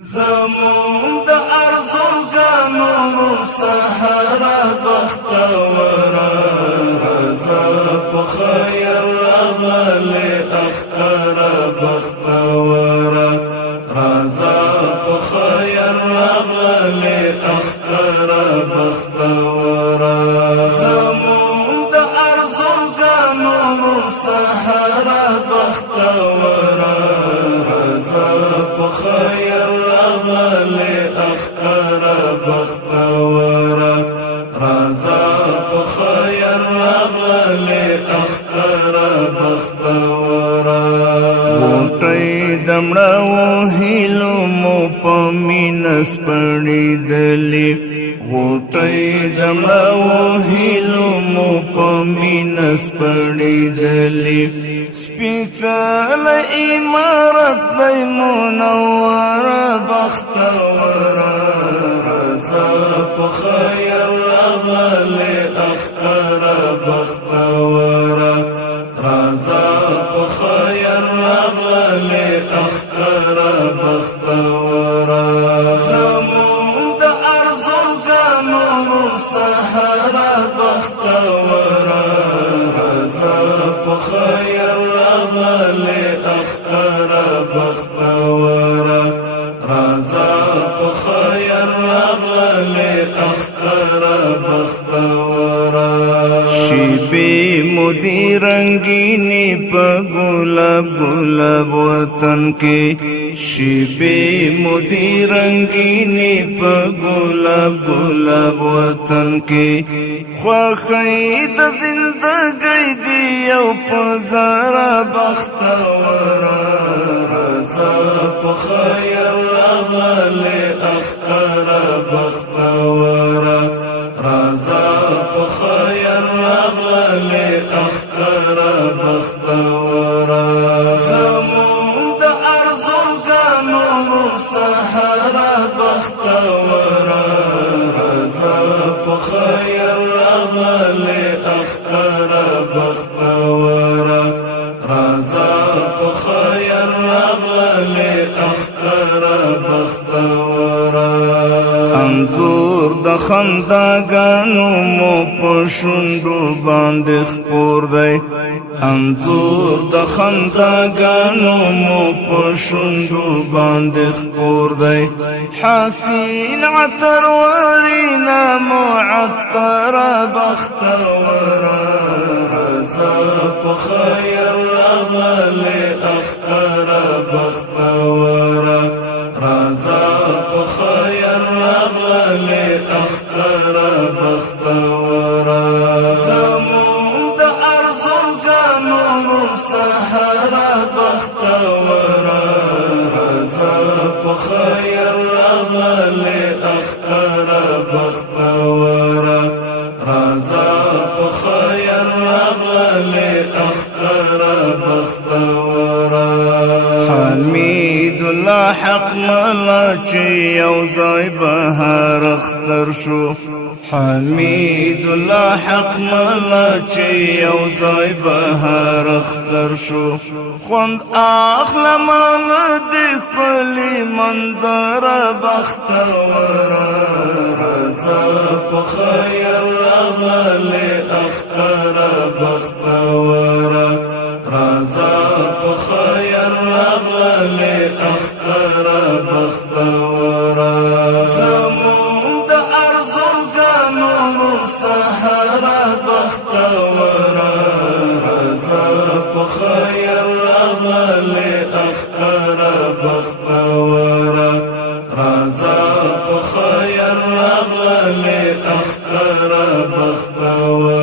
زمون د ارزوګانو سهارا بختوره رضا په خیر راغله اختر بختوره رضا په خیر راغله اختر بختوره زمون د ارزوګانو سهارا بختوره رضا په خیر اختر بختوره رضا په خیر راغله اختر بختوره وټي دمړو هیلو مو پمینس پړې دلی وټي دمړو هیلو مو پمینس پړې دلی سپیڅل امارت دی منوره بختوره رضا په خیر راغله اختر بختوره رضا په خیر راغله اختر بختوره زمون د ارزوګانو سهارا بختوره رضا په خیر راغله اختر بختوره رضا په خیر راغله اختر بختوره شیبې مودي رنگینی په ګلاب ګلاب وطن کې شیبې مودي رنگینی په ګلاب ګلاب وطن کې خوښۍ د زندګۍ دی یو په زړه بختوره رضا په خیر راغله اختر بختوره رضا په خیر راغله اختر بختوره زمون د ارزوګانو سهارا بختوره رضا په خیر راغله اختر بختوره رضا په خیر راغله اختر بختوره انظور د خنداګانو مو په شونډو باندې خپور دی انظور د خنداګانو مو په شونډو باندې خپور دی حسین عطر ورینا معطر بختوره رضا په خیر راغله اختر بختوره رضا په خیر راغله اختر بختوره زمون د ارزوګانو سهارا بختوره رضا په خیر راغله اختر بختوره رضا په خیر راغله اختر بختوره حمید الله حق ملا چې یو ځای بهار اختر شو حمید الله حق ملا چې یو ځای بهار اختر شو خوند اخلم د خپلې منظر بختوره رضا په خیر راغله اختر بختوره رضا په خیر راغله اختر بختوره زمون د ارزوګانو سهارا بختوره رضا په خیر راغله اختر بختوره رضا په خیر راغله اختر بختوره